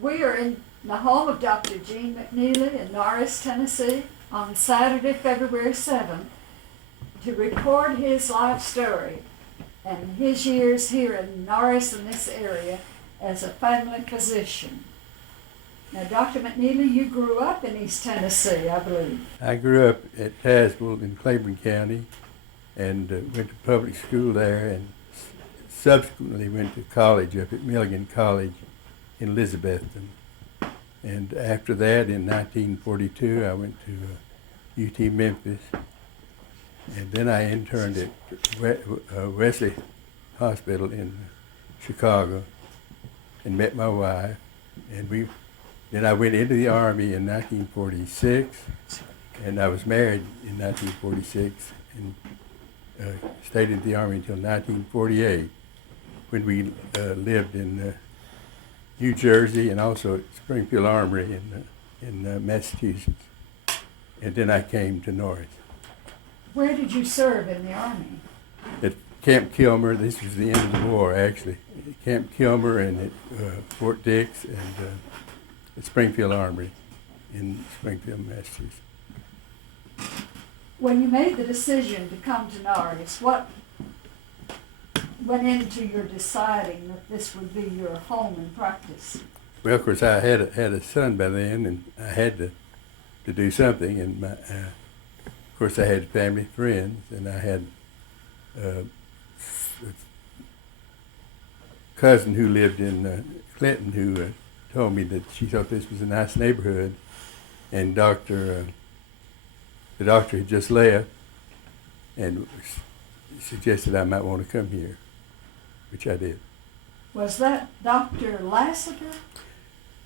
We are in the home of Dr. Gene McNeeley in Norris, Tennessee on Saturday, February 7th to record his life story and his years here in Norris in this area as a family physician. Now, Dr. McNeeley, you grew up in East Tennessee, I believe. I grew up at Tazewell in Claiborne County and went to public school there, and subsequently went to college up at Milligan College in Elizabethton. And after that, in 1942, I went to UT Memphis, and then I interned at Wesley Hospital in Chicago and met my wife, and then I went into the Army in 1946, and I was married in 1946, and stayed in the Army until 1948, when we lived in New Jersey and also at Springfield Armory in Massachusetts. And then I came to Norris. Where did you serve in the Army? At Camp Kilmer. This was the end of the war, actually. At Camp Kilmer and at Fort Dix and at Springfield Armory in Springfield, Massachusetts. When you made the decision to come to Norris, what went into your deciding that this would be your home and practice? Well, of course, I had a son by then, and I had to do something. And of course, I had family, friends, and I had a cousin who lived in Clinton who told me that she thought this was a nice neighborhood, and the doctor had just left and suggested I might want to come here, which I did. Was that Dr. Lassiter?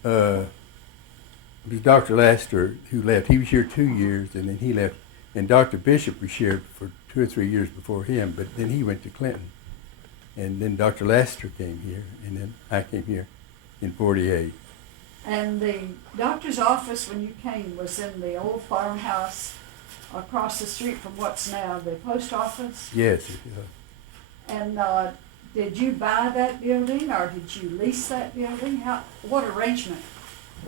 It was Dr. Lassiter who left. He was here 2 years, and then he left. And Dr. Bishop was here for 2 or 3 years before him, but then he went to Clinton. And then Dr. Lassiter came here, and then I came here in 48. And the doctor's office, when you came, was in the old farmhouse across the street from what's now the post office? Yes. And did you buy that building, or did you lease that building? What arrangement?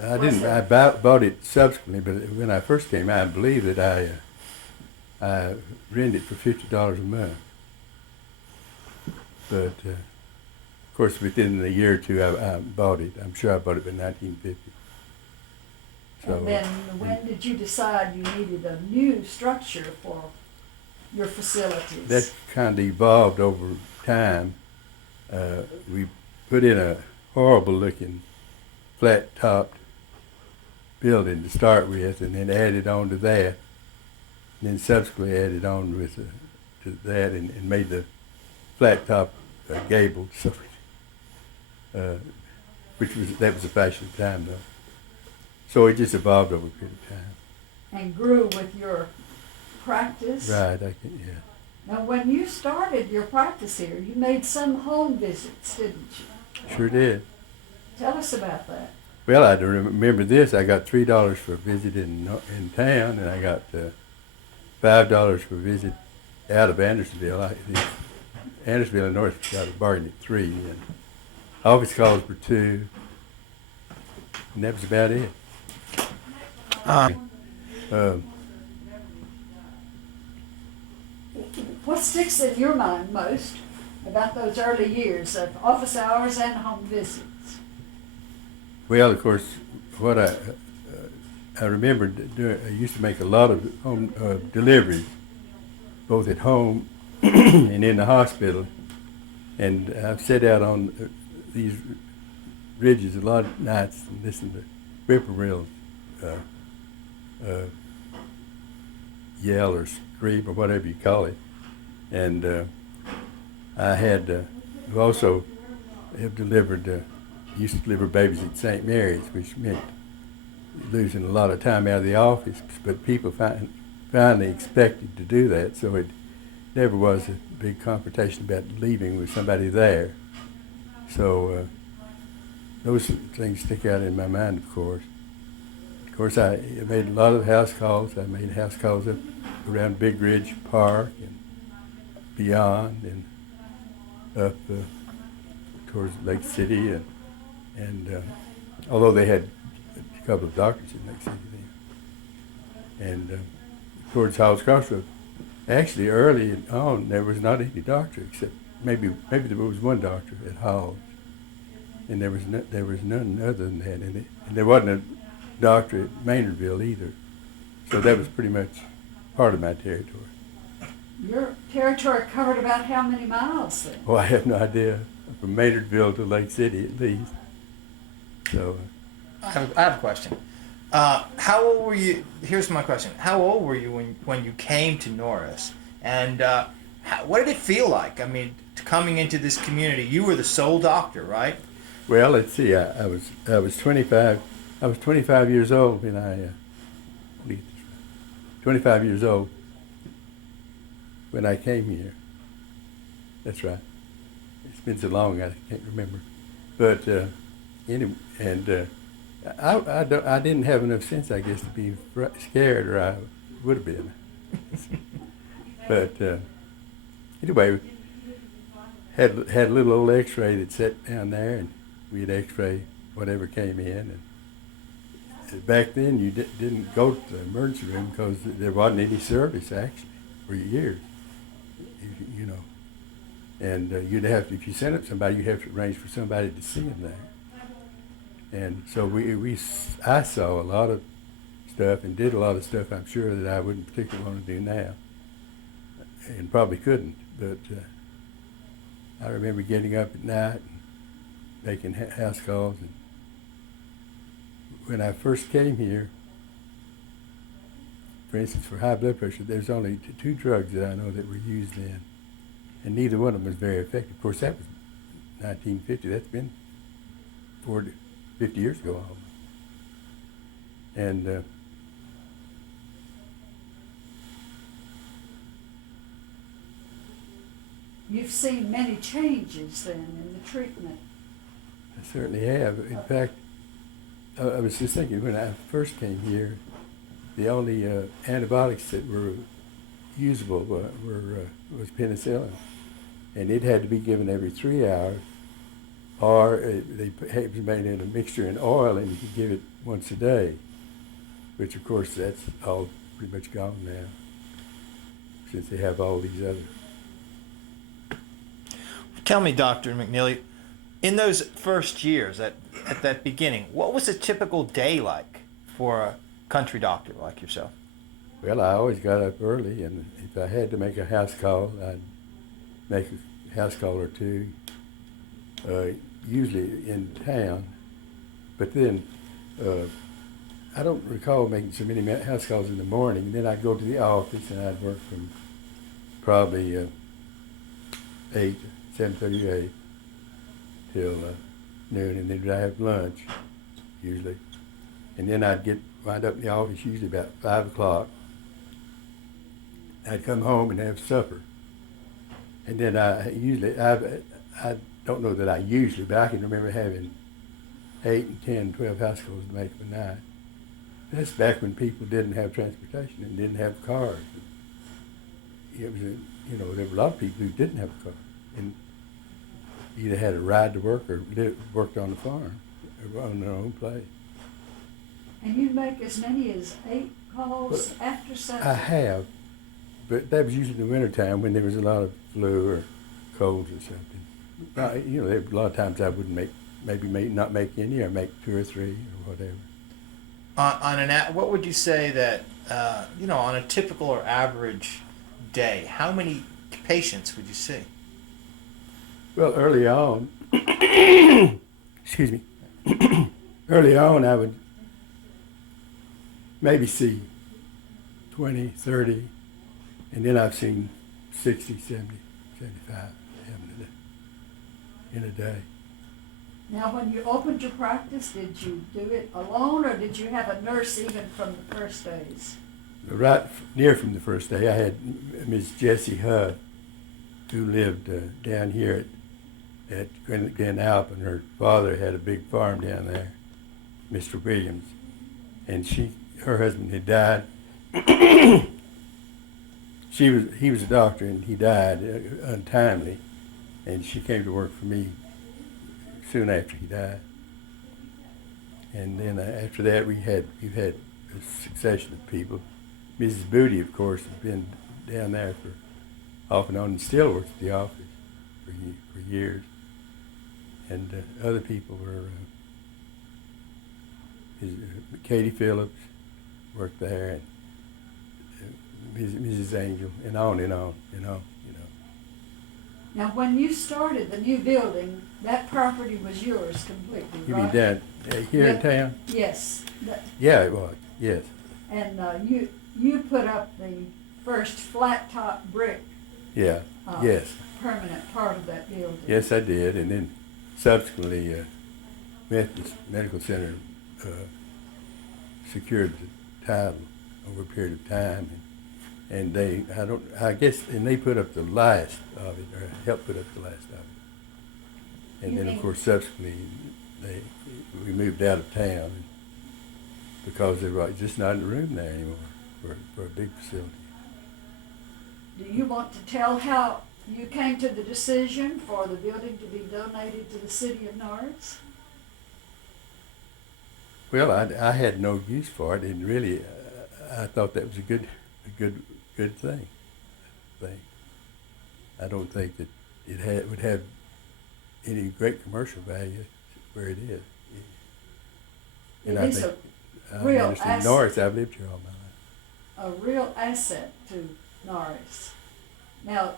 I didn't. I bought it subsequently, but when I first came, I believe that I rented it for $50 a month. But of course, within a year or two, I bought it. I'm sure I bought it in 1950. So, and then when did you decide you needed a new structure for your facilities? That kind of evolved over time. We put in a horrible-looking, flat-topped building to start with, and then added on to that, and then subsequently added on to that, and made the flat-top gabled. So, that was a fashion at the time, though. So it just evolved over a period of time. And grew with your practice? Right, yeah. Now, when you started your practice here, you made some home visits, didn't you? Sure did. Tell us about that. Well, I remember this. I got $3 for a visit in town, and I got $5 for a visit out of Andersonville. Andersonville and Norris got a bargain at $3, and office calls were $2, and that was about it. What sticks in your mind most about those early years of office hours and home visits? Well, of course, what I remember doing, I used to make a lot of home deliveries, both at home and in the hospital. And I've sat out on these ridges a lot of nights and listened to whippoorwills yell or scream or whatever you call it. And I had also have delivered, used to deliver babies at St. Mary's, which meant losing a lot of time out of the office, but people finally expected to do that, so it never was a big confrontation about leaving with somebody there. So those things stick out in my mind, of course. Of course, I made a lot of house calls. I made house calls up around Big Ridge Park and beyond, and up towards Lake City, and although they had a couple of doctors in Lake City then. And towards Hall's Crossroads, actually early on there was not any doctor except maybe there was one doctor at Hall's, and there was none other than that. And there wasn't a doctor at Maynardville either, so that was pretty much part of my territory. Your territory covered about how many miles then? Oh, I have no idea. From Maynardville to Lake City at least. So. I have a question. How old were you? Here's my question. How old were you when you came to Norris? And what did it feel like? I mean, coming into this community, you were the sole doctor, right? Well, let's see. I was 25. I was 25 years old when I. 25 years old when I came here. That's right. It's been so long I can't remember. But anyway, and I didn't have enough sense, I guess, to be scared, or I would have been. But anyway, had a little old X-ray that sat down there, and we'd X-ray whatever came in. And back then, you didn't go to the emergency room because there wasn't any service actually for years. You know, and you'd have to, if you sent up somebody, you'd have to arrange for somebody to see them there. And so I saw a lot of stuff and did a lot of stuff I'm sure that I wouldn't particularly want to do now, and probably couldn't. But I remember getting up at night and making house calls. And when I first came here, for instance, for high blood pressure, there's only two drugs that I know that were used then, and neither one of them was very effective. Of course, that was 1950. That's been 50 years ago almost. And You've seen many changes then in the treatment. I certainly have. In fact, I was just thinking when I first came here, the only antibiotics that were usable was penicillin, and it had to be given every 3 hours, or it was made in a mixture in oil, and you could give it once a day, which of course that's all pretty much gone now, since they have all these other. Tell me, Dr. McNeeley, in those first years, at that beginning, what was a typical day like for a country doctor like yourself? Well, I always got up early, and if I had to make a house call, I'd make a house call or two, usually in town. But then I don't recall making so many house calls in the morning. Then I'd go to the office, and I'd work from probably 7:38 till noon, and then I'd have lunch, usually. And then I'd wind up in the office usually about 5 o'clock. I'd come home and have supper. And then I don't know that I usually, but I can remember having 8 and 10, 12 house calls to make a night. That's back when people didn't have transportation and didn't have cars. It was, there were a lot of people who didn't have a car and either had a ride to work or worked on the farm or on their own place. And you make as many as 8 calls after supper? I have, but that was usually in the wintertime when there was a lot of flu or colds or something. There were a lot of times I wouldn't not make any, or make 2 or 3 or whatever. What would you say that, on a typical or average day, how many patients would you see? Well, early on, excuse me, early on I would maybe see 20, 30, and then I've seen 60, 70, 75 in a day. Now, when you opened your practice, did you do it alone, or did you have a nurse even from the first days? Right near from the first day, I had Miss Jessie Huff, who lived down here at Glen Alpin. Her father had a big farm down there, Mr. Williams, and her husband had died. He was a doctor, and he died untimely, and she came to work for me soon after he died. And then after that, we've had a succession of people. Mrs. Booty, of course, has been down there for off and on, and still works at the office for years. And other people were Katie Phillips worked there, and Mrs. Angel, and on and on and on. Now, when you started the new building, that property was yours completely, You right? mean down here in town? Yes. Yeah, it was. Yes. And you put up the first flat top brick Yeah. Yes. permanent part of that building. Yes, I did, and then subsequently, Methodist Medical Center secured the title over a period of time, and they they put up the last of it, or helped put up the last of it, and then of course subsequently we moved out of town because there was just not room there anymore for a big facility. Do you want to tell how you came to the decision for the building to be donated to the city of Norris? Well, I had no use for it, and really, I thought that was a good thing. I don't think that it would have any great commercial value where it is. And It is I think a real I'm interested in asset. Norris. I've lived here all my life. A real asset to Norris. Now,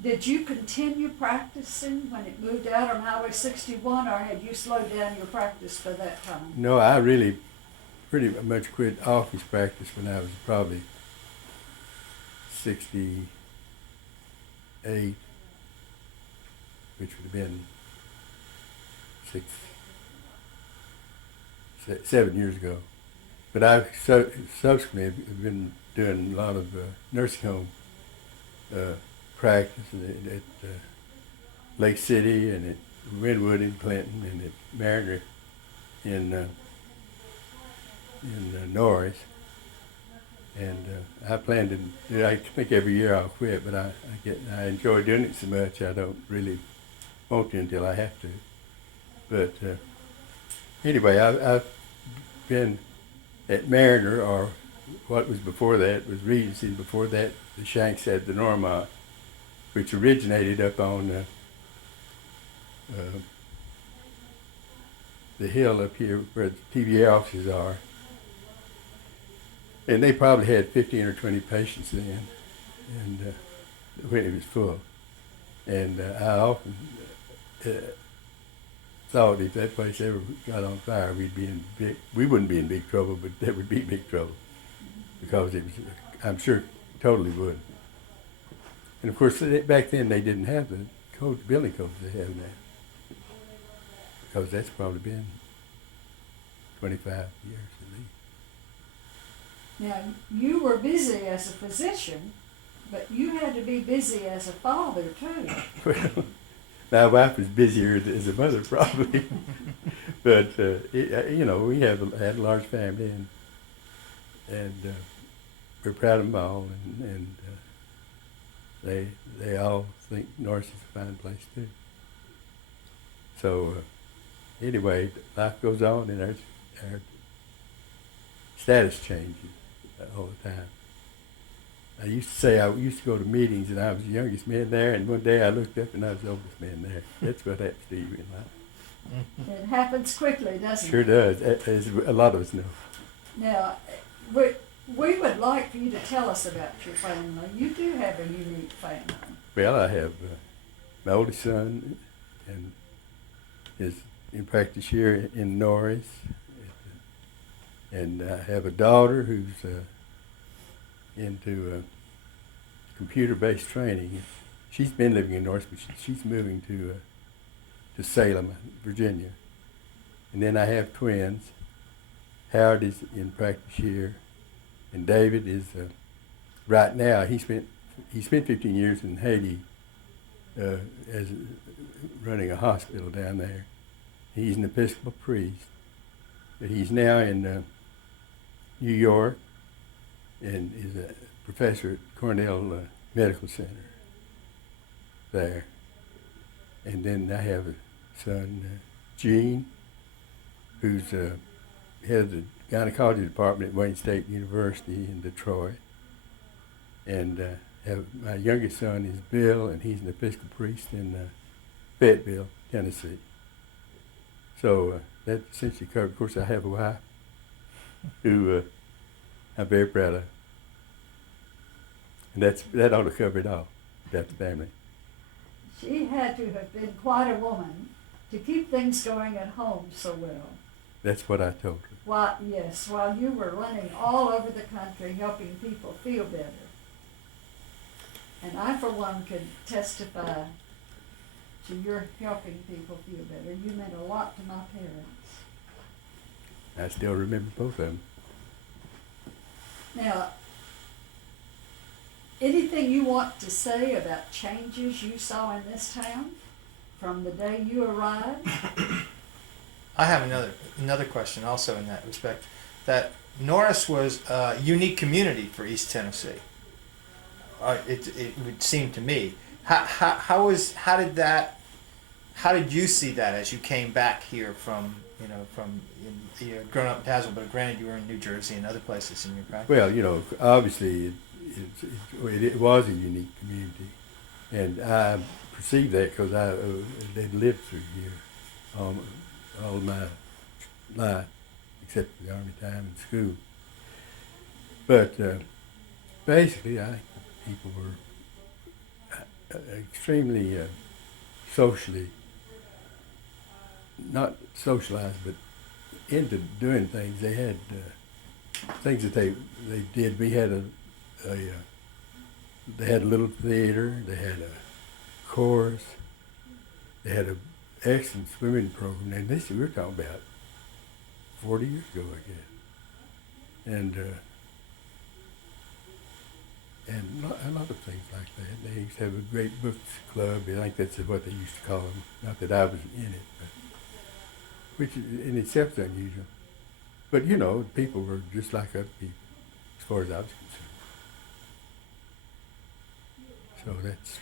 did you continue practicing when it moved out on Highway 61, or had you slowed down your practice for that time? No, I really pretty much quit office practice when I was probably 68, which would have been 7 years ago. But I subsequently have been doing a lot of nursing home practice at Lake City, and at Wynwood in Clinton, and at Mariner in Norris. And I plan to do. I think every year I'll quit, but I enjoy doing it so much I don't really want to until I have to. But anyway, I've been at Mariner, or what was before that was Regency. Before that, the Shanks had the Normand, which originated up on the hill up here where the TVA offices are. And they probably had 15 or 20 patients then, and when it was full. And I often thought if that place ever got on fire, we wouldn't be in big trouble, but that would be big trouble, because it was, I'm sure, totally would. And of course, back then they didn't have the building codes they have now, because that's probably been 25 years at least. Now, you were busy as a physician, but you had to be busy as a father too. Well, my wife was busier as a mother probably, but we had a large family, and we're proud of them all, and they all think Norris is a fine place too. So anyway, life goes on, and our status changes all the time. I used to say I used to go to meetings and I was the youngest man there, and one day I looked up and I was the oldest man there. That's what happens to you in life. It happens quickly, doesn't Sure it? does, as a lot of us know. Now, we would like for you to tell us about your family. You do have a unique family. Well, I have my oldest son, and is in practice here in Norris, and I have a daughter who's into computer-based training. She's been living in Norris, but she's moving to Salem, Virginia. And then I have twins. Howard is in practice here, and David is right now. He spent 15 years in Haiti as running a hospital down there. He's an Episcopal priest, but he's now in New York, and is a professor at Cornell Medical Center there. And then I have a son, Gene, who's head of the gynecology department at Wayne State University in Detroit. And have my youngest son is Bill, and he's an Episcopal priest in Fayetteville, Tennessee. So that essentially covers. Of course, I have a wife who I'm very proud of, and that ought to cover it all. That's the family. She had to have been quite a woman to keep things going at home so well. That's what I told her. While you were running all over the country helping people feel better. And I, for one, could testify to your helping people feel better. You meant a lot to my parents. I still remember both of them. Now, anything you want to say about changes you saw in this town from the day you arrived? I have another question also in that respect. That Norris was a unique community for East Tennessee. It would seem to me. How did you see that as you came back here from you had grown up in Tazewell, but granted you were in New Jersey and other places in your practice? Well, obviously it was a unique community, and I perceived that because they'd lived through here all my life, except for the Army time and school. But basically, I think the people were extremely socially, not socialized, but into doing things. They had things that they did. We had they had a little theater. They had a chorus. They had an excellent swimming program. And this we're talking about 40 years ago, I guess. And a lot of things like that. They used to have a great books club. I think that's what they used to call them. Not that I was in it, but which in itself is unusual. But people were just like other people, as far as I was concerned. So that's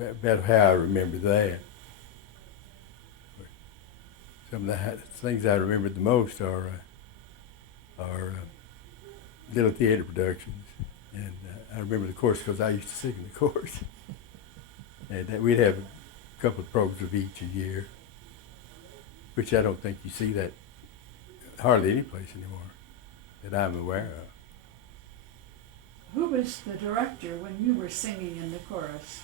about how I remember that. Some of the things I remember the most are little theater productions. And I remember the chorus because I used to sing in the chorus. And we'd have a couple of programs of each a year, which I don't think you see that hardly any place anymore that I'm aware of. Who was the director when you were singing in the chorus?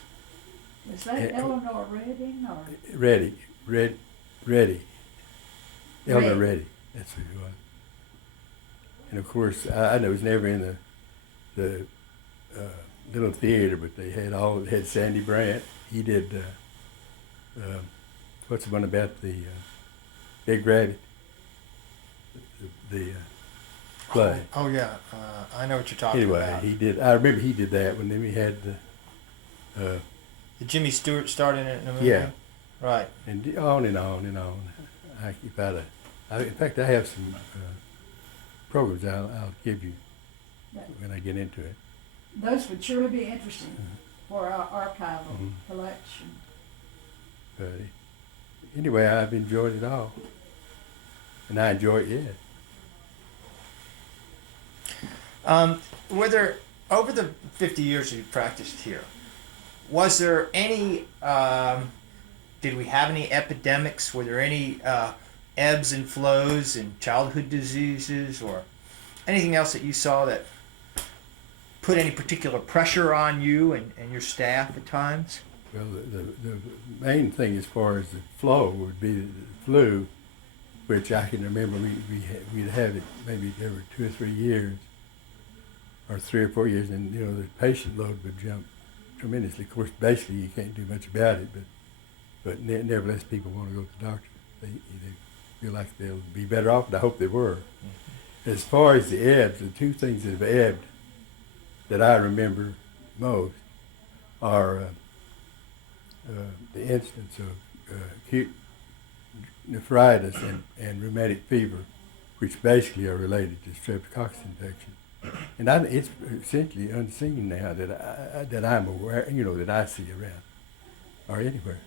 Was that Eleanor Redding or? Reddy. Eleanor Reddy, that's who it was. And of course, I was never in the little theater, but they had Sandy Brandt. He did what's the one about the Big Rabbit, the play. Oh yeah, I know what you're talking about. Anyway, he did. I remember he did that when then we had Did Jimmy Stewart start in it in the movie? Yeah. Right. And on and on and on. In fact, I have some programs I'll give you when I get into it. Those would surely be interesting for our archival collection. But anyway, I've enjoyed it all, and I enjoy it yet. Were there, over the 50 years you practiced here, was there any, did we have any epidemics? Were there any ebbs and flows in childhood diseases or anything else that you saw that put any particular pressure on you and your staff at times? Well, the main thing as far as the flow would be the flu, which I can remember we'd have it maybe every 2 or 3 years, or 3 or 4 years, and the patient load would jump tremendously. Of course, basically you can't do much about it, but nevertheless people want to go to the doctor. They feel like they'll be better off, and I hope they were. Mm-hmm. As far as the ebbs, the two things that have ebbed that I remember most are the instance of acute nephritis and rheumatic fever, which basically are related to streptococcus infection. And it's essentially unseen now that I'm aware, that I see around or anywhere.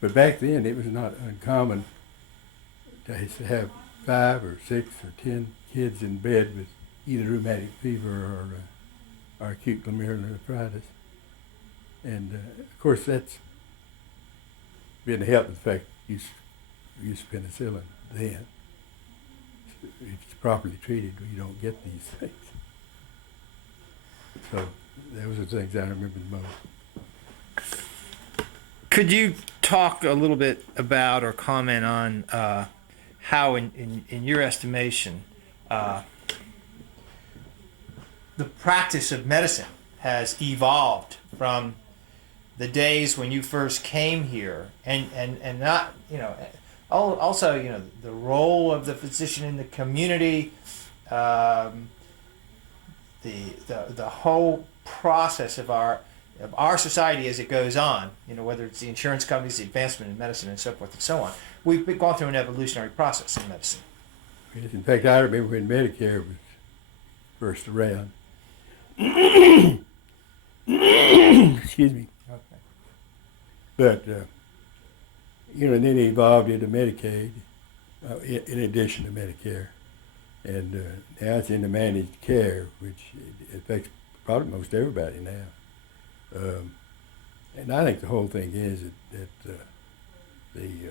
But back then, it was not uncommon to have 5 or 6 or 10 kids in bed with either rheumatic fever or acute glomerulonephritis. And of course, that's been helped with the fact you use penicillin then. If it's properly treated, you don't get these things. So those are the things I remember the most. Could you talk a little bit about or comment on how, in your estimation, the practice of medicine has evolved from the days when you first came here, and not, also, the role of the physician in the community, the whole process of our society as it goes on, whether it's the insurance companies, the advancement in medicine, and so forth and so on. We've gone through an evolutionary process in medicine. Yes, in fact, I remember when Medicare was first around. Excuse me. Okay. But, and then it evolved into Medicaid, in addition to Medicare. And now it's into managed care, which affects probably most everybody now. And I think the whole thing is that the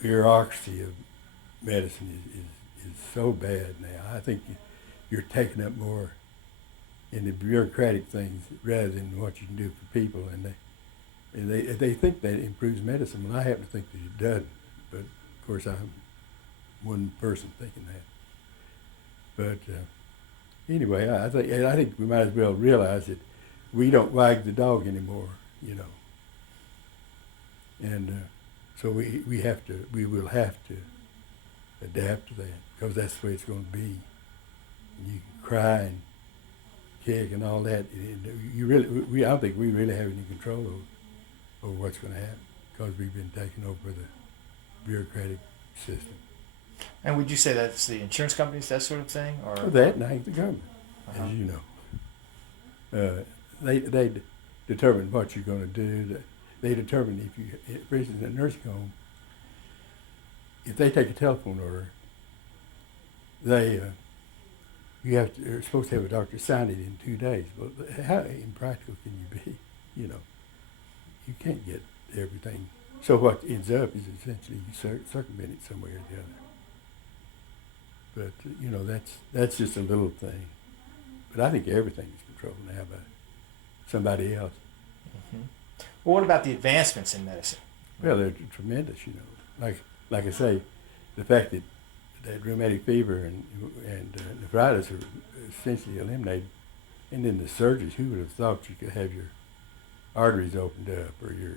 bureaucracy of medicine is so bad now. I think you're taking up more in the bureaucratic things rather than what you can do for people, and they think that improves medicine. Well, I happen to think that it doesn't, but of course I'm one person thinking that. But anyway, I think we might as well realize that we don't wag the dog anymore, and so we will have to adapt to that, because that's the way it's going to be. You can cry and kick and all that. I don't think we really have any control over what's going to happen, because we've been taken over by the bureaucratic system. And would you say that's the insurance companies, that sort of thing, or that, and I think the government, Uh-huh. as you know, they determine what you're going to do. They determine if you, for instance, in a nursing home, if they take a telephone order, you're supposed to have a doctor sign it in 2 days. Well, how impractical can you be? You can't get everything. So what ends up is essentially you circumvent it some way or the other. But that's just a little thing. But I think everything is controlled now by somebody else. Mm-hmm. Well, what about the advancements in medicine? Well, they're tremendous. Like I say, the fact that rheumatic fever and nephritis are essentially eliminated, and then the surgeries. Who would have thought you could have your arteries opened up, or your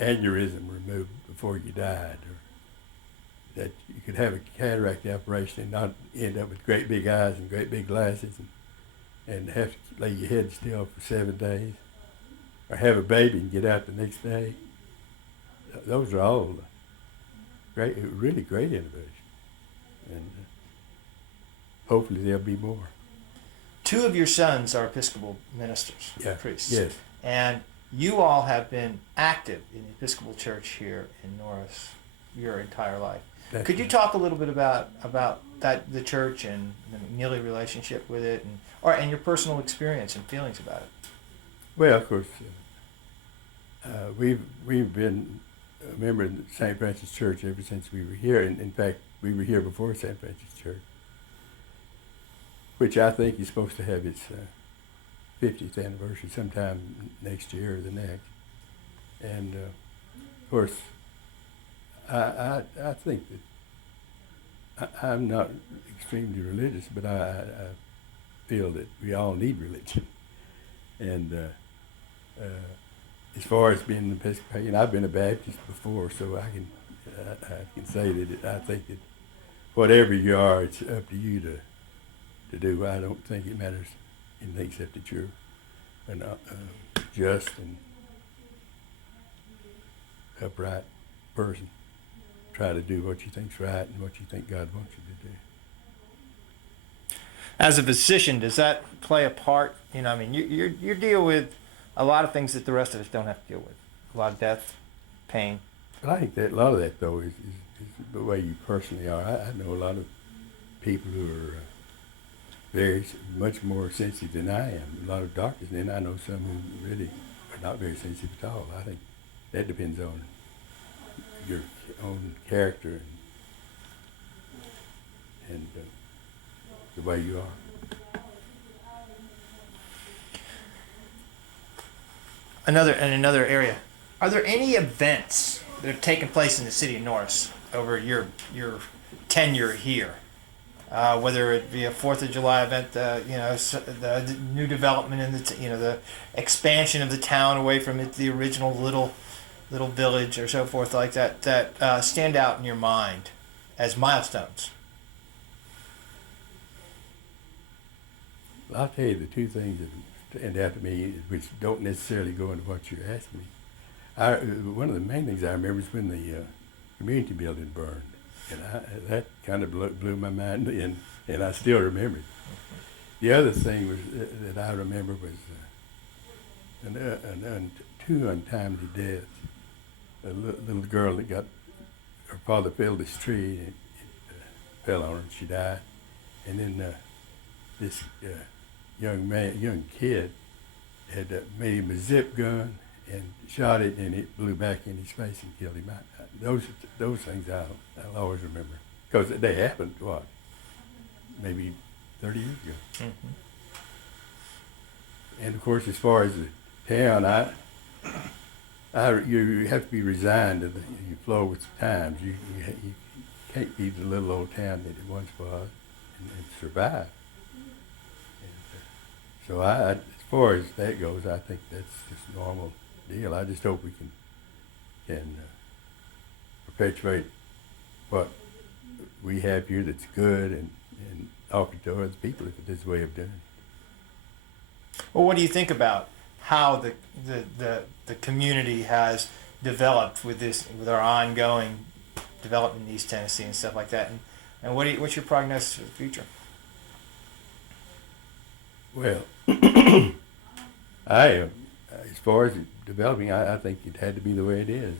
aneurysm removed before you died, or that you could have a cataract operation and not end up with great big eyes and great big glasses, and have to lay your head still for 7 days, or have a baby and get out the next day. Those are all really great innovation, and hopefully there'll be more. 2 of your sons are Episcopal ministers, priests. Yes. And you all have been active in the Episcopal Church here in Norris your entire life. Could you talk a little bit about that, the church and the McNeeley relationship with it, and your personal experience and feelings about it? Well, of course, we've been a member of the St. Francis Church ever since we were here. And in fact, we were here before St. Francis Church, which I think is supposed to have its 50th anniversary sometime next year or the next. And of course, I think that I'm not extremely religious, but I feel that we all need religion. And as far as being an Episcopalian, I've been a Baptist before, so I can say that I think that whatever you are, it's up to you to do. I don't think it matters anything except that you're just and upright person. Try to do what you think's right and what you think God wants you to do. As a physician, does that play a part? You deal with a lot of things that the rest of us don't have to deal with. A lot of death, pain. But I think that a lot of that, though, is the way you personally are. I know a lot of people who are much more sensitive than I am. A lot of doctors, and then I know some who really are not very sensitive at all. I think that depends on your own character and the way you are. Another area. Are there any events that have taken place in the city of Norris over your tenure here? Whether it be a 4th of July event, the new development in the expansion of the town away from the original little village or so forth like that stand out in your mind as milestones. I'll tell you the two things that stand out to me, which don't necessarily go into what you're asking me. One of the main things I remember is when the community building burned, and that kind of blew my mind, and I still remember it. The other thing was that I remember was two untimely deaths. A little girl that her father felled this tree, and it fell on her, and she died. And then this young kid had made him a zip gun and shot it, and it blew back in his face and killed him. Those things I'll always remember, because they happened, maybe 30 years ago. Mm-hmm. And of course, as far as the town, you have to be resigned to you flow with the times. You can't be the little old town that it once was and survive. So as far as that goes, I think that's just a normal deal. I just hope we can perpetuate what we have here that's good and offer it to other people if it's this way of doing it. Well, what do you think about how the community has developed with our ongoing development in East Tennessee and stuff like that? And what's your prognosis for the future? Well, as far as developing, I think it had to be the way it is.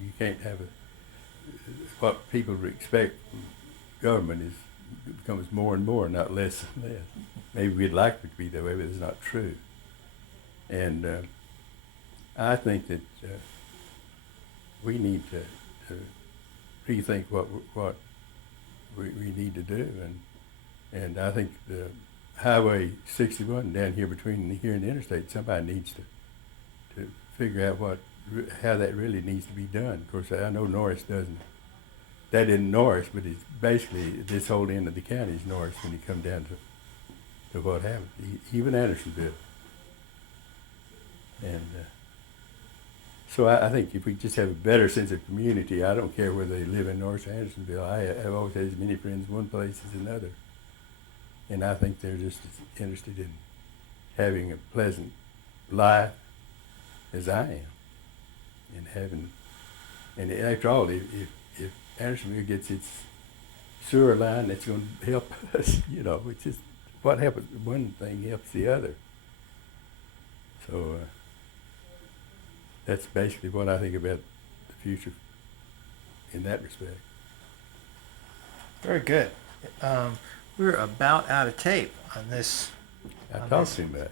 You can't have what people expect from government becomes more and more, not less and less. Maybe we'd like it to be that way, but it's not true. And I think that we need to rethink what we need to do, and I think the Highway 61 down here between here and the interstate, somebody needs to figure out how that really needs to be done. Of course, I know Norris doesn't. That isn't Norris, but it's basically this whole end of the county is Norris when you come down to what happened. Even Andersonville. And so I think if we just have a better sense of community, I don't care whether they live in Norris or Andersonville. I've always had as many friends in one place as another. And I think they're just as interested in having a pleasant life as I am. And after all, if Andersonville gets its sewer line, that's going to help us. It's just what happens. One thing helps the other. So that's basically what I think about the future in that respect. Very good. We're about out of tape on this. I talked too much.